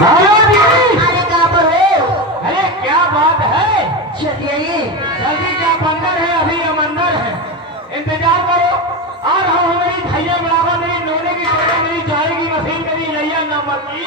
अरे कहाँ पर हो? अरे क्या बात है, चलिए जल्दी क्या बंदर है, अभी हम अंदर है, इंतजार करो। आ रहा हूँ, मेरी भैया बुलावा, मेरी लोने की टोले, मेरी जाने की मशीन, मेरी नैया नंबर की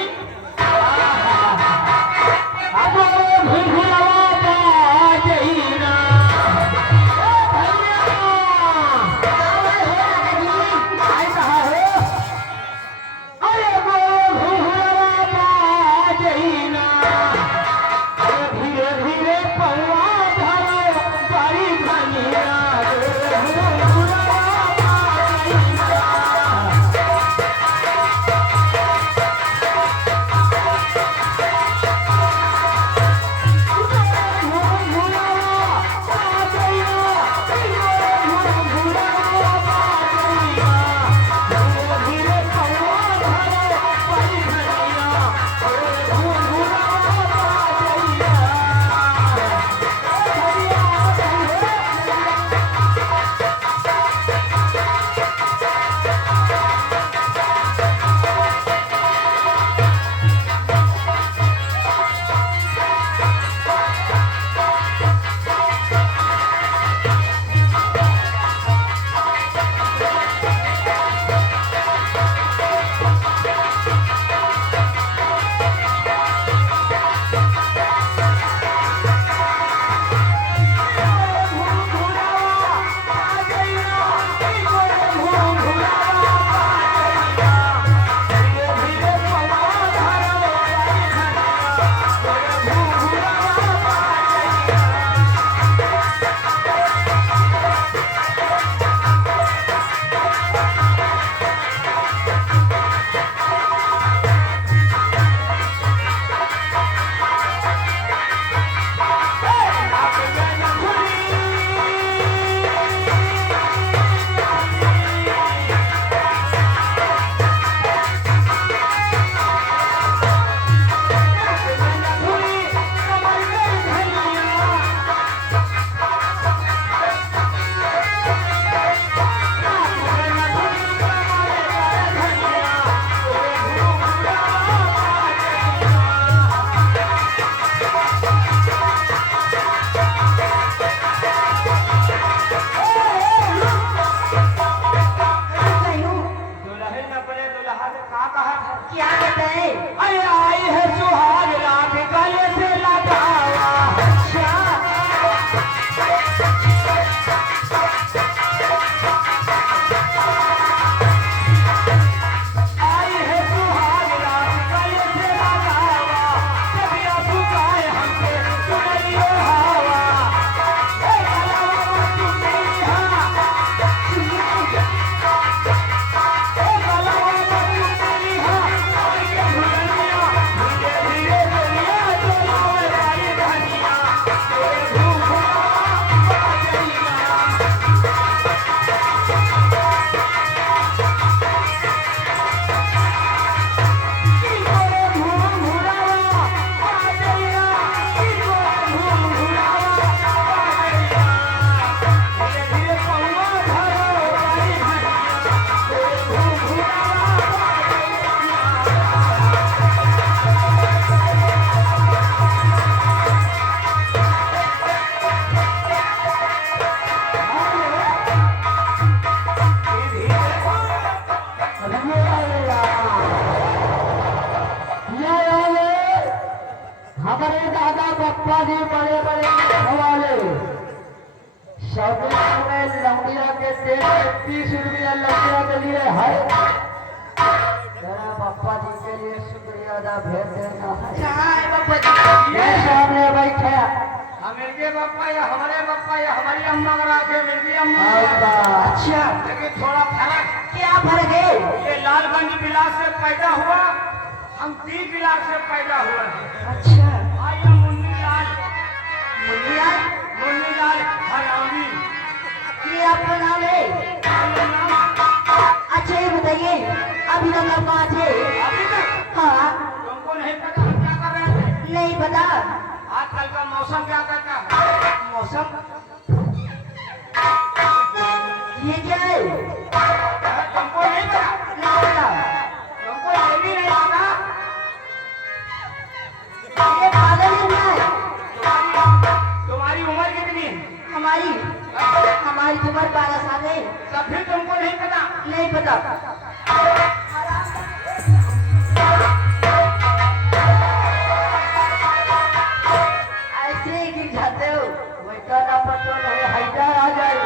क्या बताए? आई है सुहाग रात गले से लगावा। आई है सुहाग रात गले से लगावा, जब या फुकाए हमसे सुनइयो हवा। ए गलावा चुनिया, ए गलावा चुनिया, आई के भुलनिया, धीरे धीरे दुनिया चलावे आई धनिया, तेरे भूखा बाजैया। हमारे दादा पप्पा जी बड़े बड़े हवाले शौकीन में लंबिया के तेल 30 रुपया लंबिया के लिए है। तेरा पप्पा जी के लिए शुक्रिया अदा भेज देना है। ये सामने बैठे मेरे पप्पा या हमारी अम्मा करा के मेरी अम्मा। अच्छा, लेकिन थोड़ा फर्क। क्या फर्क है? ये लालगंज बिलास से पैदा हुआ, हम 3 बिलास से पैदा हुआ है। अच्छा, आइए मुन्नीलाल मुन्नीलाल हरामी, ये आपका नाम है? अच्छा ये बताइए अभी तक आप कहाँ थे? अभी तक हाँ, तुमको नहीं पता हम क्या कर रहे थे? नहीं पता। आजकल का मौसम क्या कहता है? मौसम ये क्या है? तुमको नहीं पता? नहीं पता। तुमको ये भी नहीं पता? आपकी? हमारी हमारी उम्र 12 साल है। तब फिर तुमको नहीं पता? नहीं पता। ऐसे ही गिर जाते हो, बेटा ना पतो नहीं हैजा आ जाए।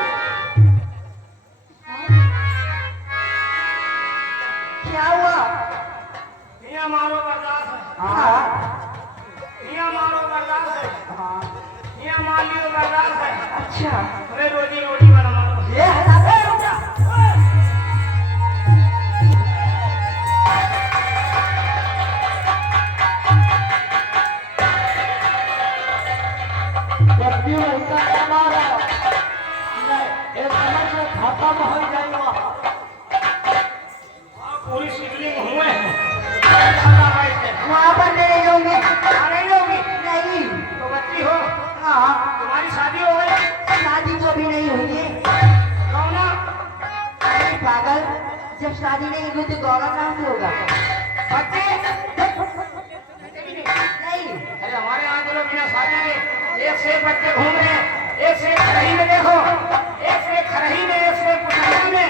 क्या हुआ? यहाँ मारो बर्दाश्त है, हाँ यहाँ मारो बर्दाश्त है, हाँ यहाँ मान लियो बर्दाश्त है। अच्छा अरे रोजी रोटी वाला मारो। ये है ना रुक जा। व्यक्ति वैसा हमारा एक समझ में खाता में हो जाएगा। पूरी शिवलिंग हुए हैं, खड़ा बैठे। वहाँ पर नहीं जाऊंगी। आ नहीं होगी नहीं। तो बच्ची हो, हाँ तुम्हारी शादी हो गई? शादी तो भी नहीं हुई है। कौन? अरे पागल, जब शादी नहीं हुई तो गौरा कहाँ से होगा? बच्चे नहीं। अरे हमारे यहाँ के लोग बिना शादी के एक से एक बच्चे घूम रहे हैं। एक से एक खरही में देखो, एक से एक खरही में, एक से एक पुतलिया में।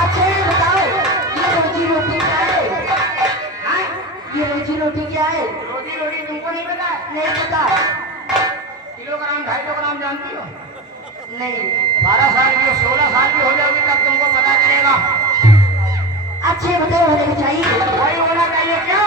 अच्छा ये बताओ, ये रोजी रोटी क्या है? हाँ? ये रोजी रोटी क्या है? रोजी रोटी तुमको नहीं पता है? नहीं पता। किलोग्राम 250 ग्राम जानती हो? नहीं। 12 साल की हो, 16 साल की हो जाओगी तब तुमको पता चलेगा। अच्छे बताओ होने चाहिए। वही होना चाहिए क्या?